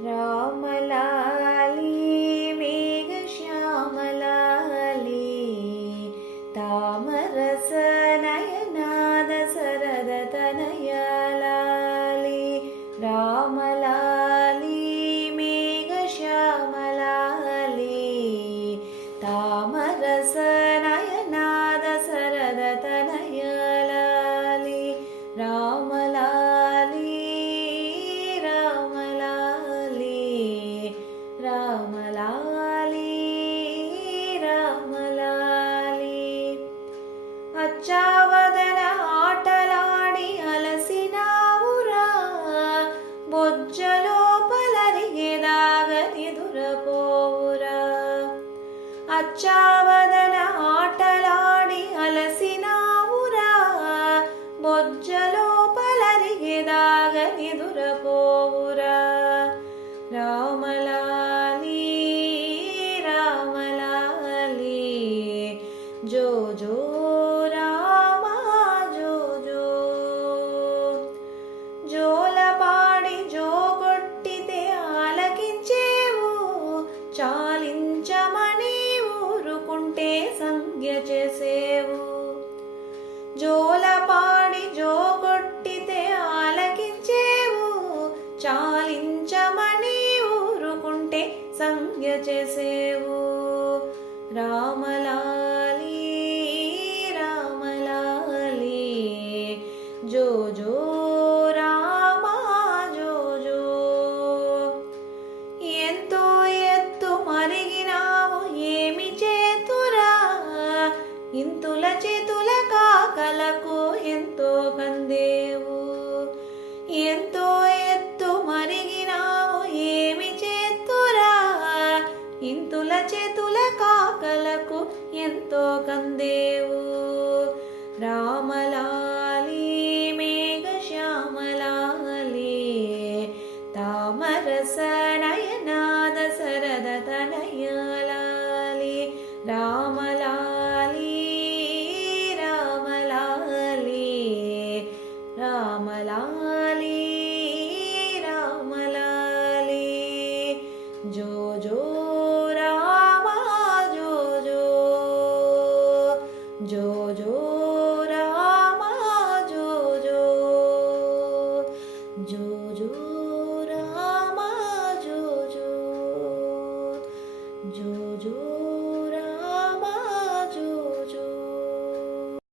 रामलाली मेघश्यामलाली तामरसनयनाद सरदतनयलाली रामलाली मेघश्यामलाली तामरसनयनाद सरदतनयलाली रामलाली रामलाली रामलाली అచ్చావదన ఆటలాడి అలసినావురా బొజ్జలోపలరిగేదాగ నిదురపోవురా అచ్చావదన ఆటలాడి అలసినావురా బొజ్జలోపలరిగేదాగ నిదురపోవురా రామలాలి రామలాలి జో జో రామా జో జో జోలపాడి జోగొట్టితే ఆలకించేవు చాలించమని ఊరుకుంటే సంజ్ఞ చేసేవు జోలపాడి జోగొట్టితే ఆలకించేవు చాలించమని ఊరుకుంటే సంజ్ఞ చేసేవు రామలాలి రామలాలి జో జో రామా జో జో ఎంతో ఎత్తు మరిగినావు ఏమి చేతురా ఇంతుల చేతుల కాకలకు ఎంతో కందేవు ఎంతో ఎత్తు మరిగినావు ఏమి చేతురా ఇంతుల చేతుల కాకలకు ఎంతో కందేవు రామలాలి మేఘశ్యామలాలి తామరసనయనాద సరదతనయలాలి రామలాలి రామలాలి రామలాలి